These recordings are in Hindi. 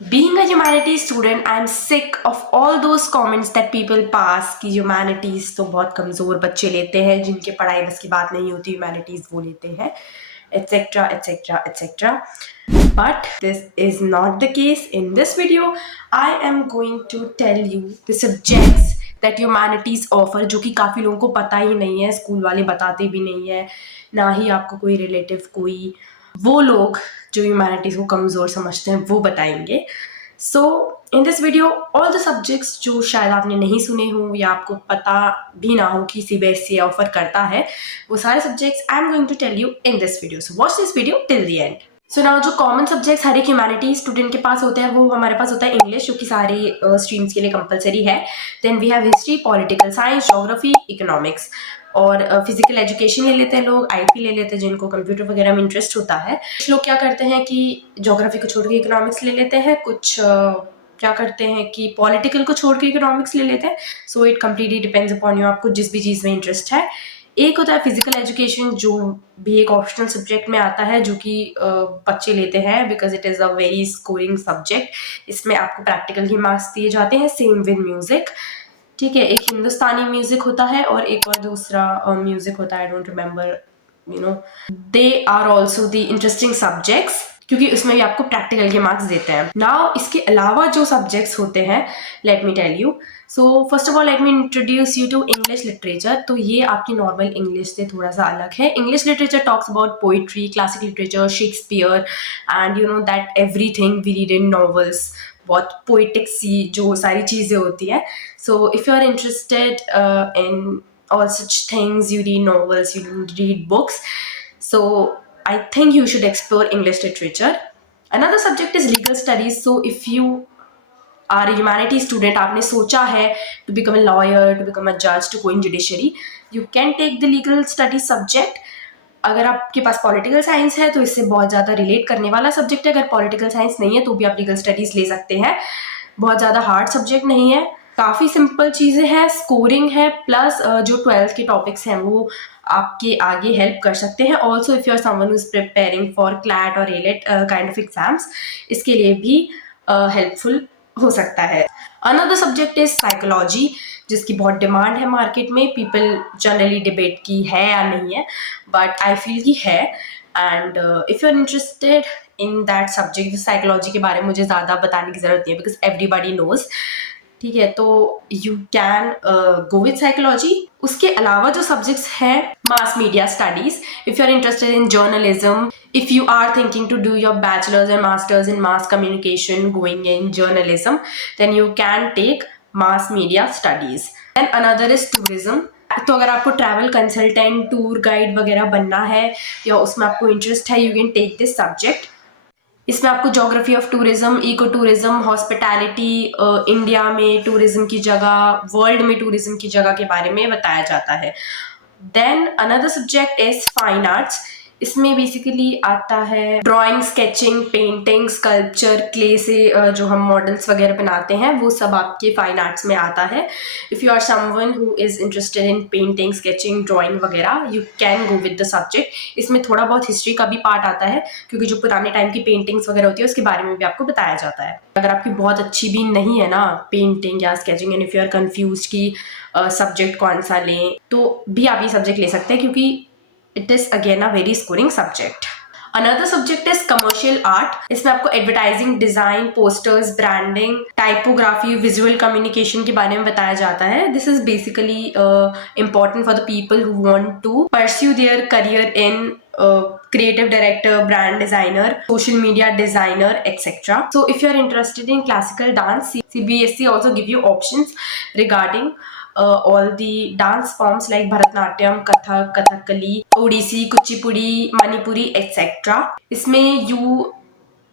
Being a humanities student, I'm sick of all those comments that people pass कि humanities तो बहुत कमज़ोर बच्चे लेते हैं, जिनके पढ़ाई बस की बात नहीं होती, humanities वो लेते हैं, etc etc etc. But this is not the case. In this video, I am going to tell you the subjects that humanities offer, जो कि काफ़ी लोगों को पता ही नहीं है, स्कूल वाले बताते भी नहीं है, ना ही आपको कोई रिलेटिव, कोई वो लोग जो ह्यूमैनिटीज़ को कमज़ोर समझते हैं वो बताएंगे. So in this video all the subjects जो शायद आपने नहीं सुने हो या आपको पता भी ना हो कि CBSE ऑफर करता है, वो सारे subjects I am going to tell you in this video. So watch this video till the end. So now जो कॉमन सब्जेक्ट्स हर एक ह्यूमैनिटी स्टूडेंट के पास होते हैं वो हमारे पास होता है इंग्लिश, जो कि सारी स्ट्रीम्स के लिए कंपलसरी है. Then we have history, political science, geography, economics. और फिजिकल एजुकेशन ले लेते हैं लोग, IP ले लेते हैं जिनको कंप्यूटर वगैरह में इंटरेस्ट होता है. कुछ लोग क्या करते हैं कि ज्योग्राफी को छोड़ के इकोनॉमिक्स ले लेते हैं, कुछ क्या करते हैं कि पॉलिटिकल को छोड़ के इकोनॉमिक्स ले लेते हैं. So it completely depends upon you, आपको जिस भी चीज़ में इंटरेस्ट है. एक होता है फिजिकल एजुकेशन, जो भी एक ऑप्शनल सब्जेक्ट में आता है, जो कि बच्चे लेते हैं because it is a very scoring subject. इसमें आपको प्रैक्टिकल के मार्क्स दिए जाते हैं, सेम विद म्यूजिक. ठीक है, एक हिंदुस्तानी म्यूजिक होता है और एक और दूसरा म्यूजिक होता है, I don't remember, you know. They are also the interesting subjects, क्योंकि उसमें भी आपको प्रैक्टिकल के मार्क्स देते हैं. नाउ इसके अलावा जो सब्जेक्ट्स होते हैं, let me tell you. So first of all let me introduce you to English literature. तो ये आपकी नॉर्मल इंग्लिश से थोड़ा सा अलग है. English literature talks about poetry, classic literature, Shakespeare and you know that everything we read in novels. बहुत पोइटिक सी जो सारी चीज़ें होती है. So if you are interested in all such things, you read novels, you read books, so I think you should explore English literature. Another subject is legal studies. So if you are a humanities student, आपने सोचा है to become a lawyer, to become a judge, to go in judiciary, you can take the legal studies subject. अगर आपके पास पॉलिटिकल साइंस है तो इससे बहुत ज़्यादा रिलेट करने वाला सब्जेक्ट है. अगर पॉलिटिकल साइंस नहीं है तो भी आप लीगल स्टडीज़ ले सकते हैं. बहुत ज़्यादा हार्ड सब्जेक्ट नहीं है, काफ़ी सिंपल चीज़ें हैं, स्कोरिंग है, प्लस जो 12th के टॉपिक्स हैं वो आपके आगे हेल्प कर सकते हैं. Also if you are someone who is preparing for CLAT और एलेट काइंड ऑफ एग्जाम्स, इसके लिए भी हेल्पफुल हो सकता है. अनदर सब्जेक्ट इज साइकोलॉजी, जिसकी बहुत डिमांड है मार्केट में. पीपल जनरली डिबेट की है या नहीं है, बट आई फील की है. And if you are interested in that subject, psychology के बारे में मुझे ज़्यादा बताने की ज़रूरत नहीं है बिकॉज एवरीबडी नोज. ठीक है, तो you can go with psychology. उसके अलावा जो सब्जेक्ट्स हैं, mass media studies. If you are interested in journalism, if you are thinking to do your bachelors and masters in mass communication going in journalism, then you can take mass media studies. And another is tourism. तो अगर आपको ट्रैवल कंसल्टेंट, टूर गाइड वगैरह बनना है या उसमें आपको इंटरेस्ट है, you can take this subject. इसमें आपको geography of tourism, eco tourism, hospitality, India में टूरिज्म की जगह, वर्ल्ड में टूरिज्म की जगह के बारे में बताया जाता है. Then another subject is fine arts. इसमें बेसिकली आता है drawing, sketching, painting, sculpture, clay से जो हम मॉडल्स वगैरह बनाते हैं वो सब आपके फाइन आर्ट्स में आता है. If you are someone who is interested in painting, sketching, drawing वगैरह, you can go with the subject. इसमें थोड़ा बहुत हिस्ट्री का भी पार्ट आता है, क्योंकि जो पुराने टाइम की पेंटिंग्स वगैरह होती है उसके बारे में भी आपको बताया जाता है. अगर आपकी बहुत अच्छी भी नहीं है ना पेंटिंग या sketching, and if you are confuse कि सब्जेक्ट कौन सा लें, तो भी आप ये सब्जेक्ट ले सकते हैं, क्योंकि it is again a very scoring subject. Another subject is commercial art. इसमें आपको advertising, design, posters, branding, typography, visual communication के बारे में बताया जाता है. This is basically important for the people who want to pursue their career in creative director, brand designer, social media designer, etc. So if you are interested in classical dance, CBSE also give you options regarding all the dance forms like Bharatnatyam, Kathak, Kathakali, Odissi, Kuchipudi, Manipuri, etc. इसमें you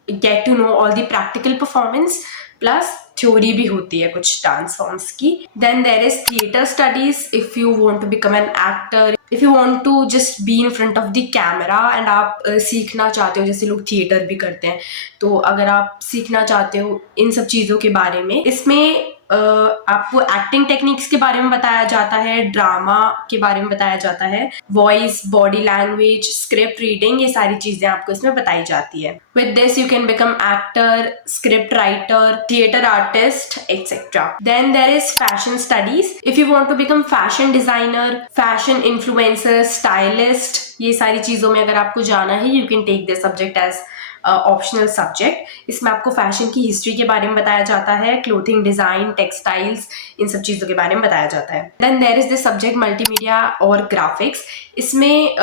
get to know all the practical performance plus theory भी होती है कुछ dance forms की. Then there is theatre studies. If you want to become an actor, if you want to just be in front of the camera and आप सीखना चाहते हो, जैसे लोग थिएटर भी करते हैं, तो अगर आप सीखना चाहते हो इन सब चीज़ों के बारे में, इसमें आपको एक्टिंग टेक्निक्स के बारे में बताया जाता है, ड्रामा के बारे में बताया जाता है, voice, body language, script reading, ये सारी चीजें आपको इसमें बताई जाती है. With this you can become actor, script writer, theatre artist, etcetera. Then there is fashion studies. If you want to become fashion designer, fashion influencer, stylist, ये सारी चीजों में अगर आपको जाना है, you can take this subject as optional subject. इसमें आपको फैशन की हिस्ट्री के बारे में बताया जाता है, क्लोथिंग डिजाइन, टेक्सटाइल्स, इन सब चीजों के बारे में बताया जाता है. Then there is this subject multimedia और ग्राफिक्स. इसमें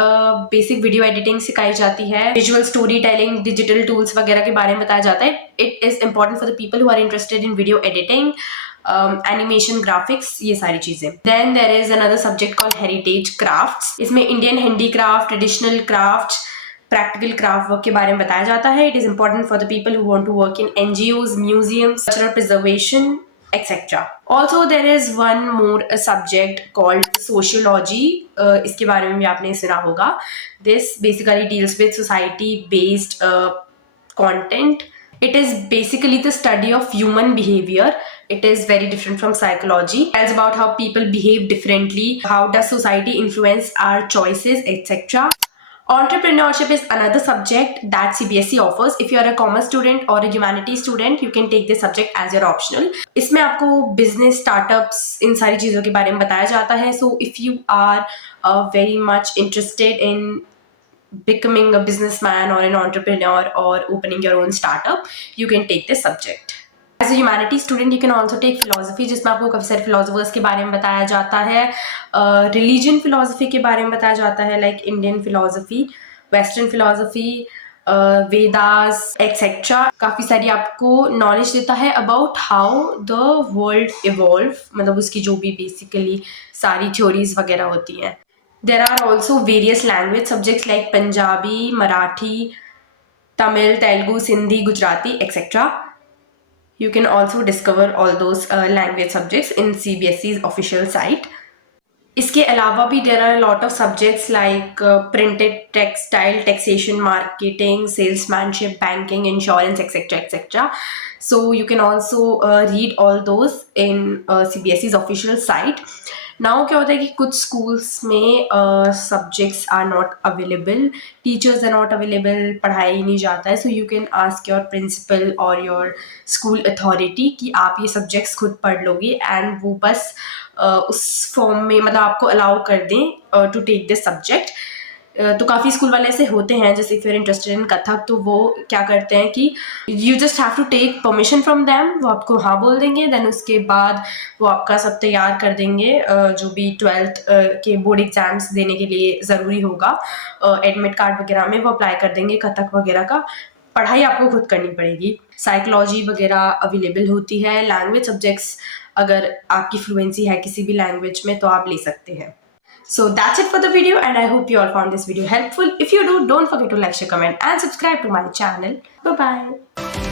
बेसिक वीडियो एडिटिंग सिखाई जाती है, visual story telling, digital tools वगैरह के बारे में बताया जाता है. It is important for the people who are interested in video editing, animation, graphics, ये सारी चीजें. Then there is another subject called heritage crafts. इसमें Indian handicraft, traditional craft, practical craft work के बारे में बताया जाता है. It is important for the people who want to work in NGOs, museums, cultural preservation, etc. Also there is one more subject called sociology. इसके बारे में भी आपने सुना होगा. This basically deals with society based content. It is basically the study of human behavior. It is very different from psychology. It tells about how people behave differently, how does society influence our choices, etc. Entrepreneurship is another subject that CBSE offers. If you are a commerce student or a humanities student, you can take this subject as your optional. इसमें आपको business, startups, इन सारी चीज़ों के बारे में बताया जाता है. So if you are very much interested in becoming a businessman or an entrepreneur or opening your own startup, you can take this subject. As a humanities student, you can also take philosophy, जिसमें आपको काफ़ी सारे philosophers के बारे में बताया जाता है, religion philosophy के बारे में बताया जाता है, like Indian philosophy, Western philosophy, Vedas, etcetera. काफ़ी सारी आपको नॉलेज देता है about how the world evolve, मतलब उसकी जो भी बेसिकली सारी थ्योरीज वगैरह होती हैं. There are also various language subjects like Punjabi, Marathi, Tamil, Telugu, Sindhi, Gujarati, etcetera. You can also discover all those language subjects in CBSE's official site. इसके अलावा भी there are a lot of subjects like printed textile, taxation, marketing, salesmanship, banking, insurance, etc. So you can also read all those in CBSE's official site. Now क्या होता है कि कुछ स्कूल्स में subjects are not available, teachers are not available, पढ़ाया ही नहीं जाता है. So you can ask your principal और योर स्कूल अथॉरिटी कि आप ये सब्जेक्ट्स खुद पढ़ लोगे, एंड वो बस उस फॉर्म में मतलब आपको अलाउ कर दें टू टेक दिस सब्जेक्ट. तो काफ़ी स्कूल वाले ऐसे होते हैं, जैसे if you are interested in Kathak, तो वो क्या करते हैं कि you just have to take permission from them. वो आपको हाँ बोल देंगे, देन उसके बाद वो आपका सब तैयार कर देंगे, जो भी 12th के बोर्ड एग्जाम्स देने के लिए ज़रूरी होगा, एडमिट कार्ड वगैरह में वो अप्लाई कर देंगे कथक वगैरह का. पढ़ाई आपको खुद करनी पड़ेगी. साइकोलॉजी वगैरह अवेलेबल होती है. लैंग्वेज सब्जेक्ट्स अगर आपकी फ्लुएंसी है किसी भी लैंग्वेज में तो आप ले सकते हैं. So that's it for the video, and I hope you all found this video helpful. If you do, don't forget to like, share, comment and subscribe to my channel. Bye bye.